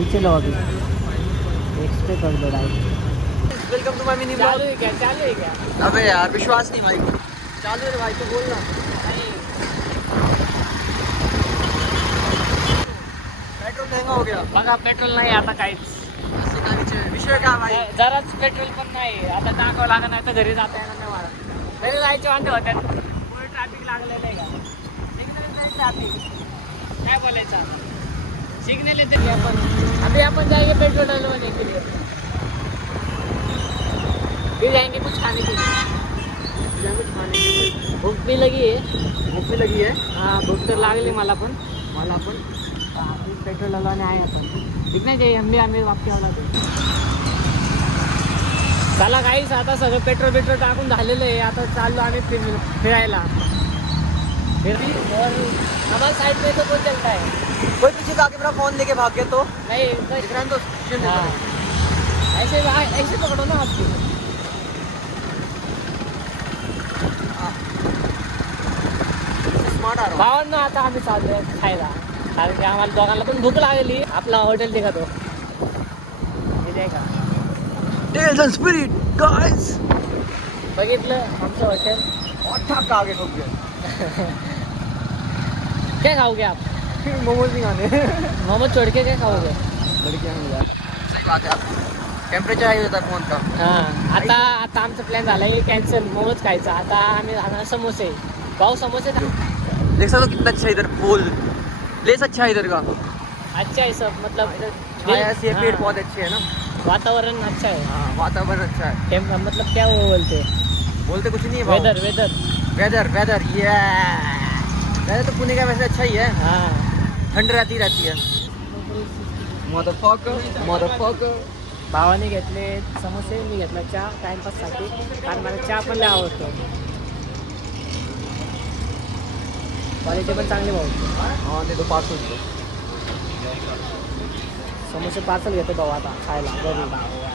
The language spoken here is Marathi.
पीछे लो अभी एक्सपे कर दो direct. Welcome to my mini blog. चालू है क्या? अबे यार विश्वास नहीं भाई को। चालू है भाई तो बोल ना। पेट्रोल महंगा हो गया। बघा पेट्रोल नाही आता काहीच, असे काय विषय काय भाई? जराच पेट्रोल पण नाही आता, टाकावं लागत नाही तर घरी जाता येणार नाही मला. पहिले जायचे वांदे होत्या, पुढे ट्रॅफिक लागलेलं आहे का, ट्रॅफिक काय बोलायचं. सिग्नल येते अपन जाएंगे पेट्रोल डलवाने के लिए, फिर जाएंगे कुछ खाने के लिए. भूक भी लगी है. भूक भी लगी है। हाँ भूक तर लागली मला पण. पेट्रोल डलवाने आहे आपण. दिखना चाहिए आम्ही वापस आला तो. चला काहीच आता सगळं पेट्रोल टाकून झालेलं आहे. आता चाललो आम्ही फिरायला. और हमारे साइड में तो कौन चलता है? कोई पीछे से आके मेरा फोन लेके भाग गया तो नहीं दिख रहा है तो हाँ. ऐसे पकड़ो ना आपको. स्मार्ट आ रहा भावांना आता आम्ही चाललोय खायला, कारण की आम्हाला दोघांना पण भूक लागली. आपला हॉटेल देखा तो हे का टेल्स एंड स्पिरिट गाइस। बघितलं आमचं हॉटेल. और ठक आगे ठोक गया। क्या खाओगे आप? मोमोज नहीं खाने। मोमोज छोड़ के क्या खाओगे? लड़कियां हैं यार। सही बात है। टेम्परेचर हाई होता है फोन का। हां आता आमचा प्लॅन झाला आहे कॅन्सल मोमोज खायचा. आता आम्ही खाणार समोसे. भाऊ समोसे देख सकते हो कितना अच्छा इधर पुल प्लेस अच्छा है इधर का। अच्छा है सब, मतलब छाया से पेड़ हाँ, पौधे अच्छे है ना। वातावरण अच्छा है. हाँ वातावरण अच्छा है। मतलब क्या वो बोलते कुछ नहीं है वेदर वेदर ये वेदर तो पुणे का वैसे अच्छा ही है। हां. ठंड रहती है। मदरफकर भावाने घेतले समोसे, मी घेतला चहा टाइमपाससाठी, कारण मला चहा पण लय आवडतो. क्वालिटी पण चांगली भाऊ. हाँ नहीं तो पास हो समोसे पार्सल घेतो भाऊ आता खायला घरी.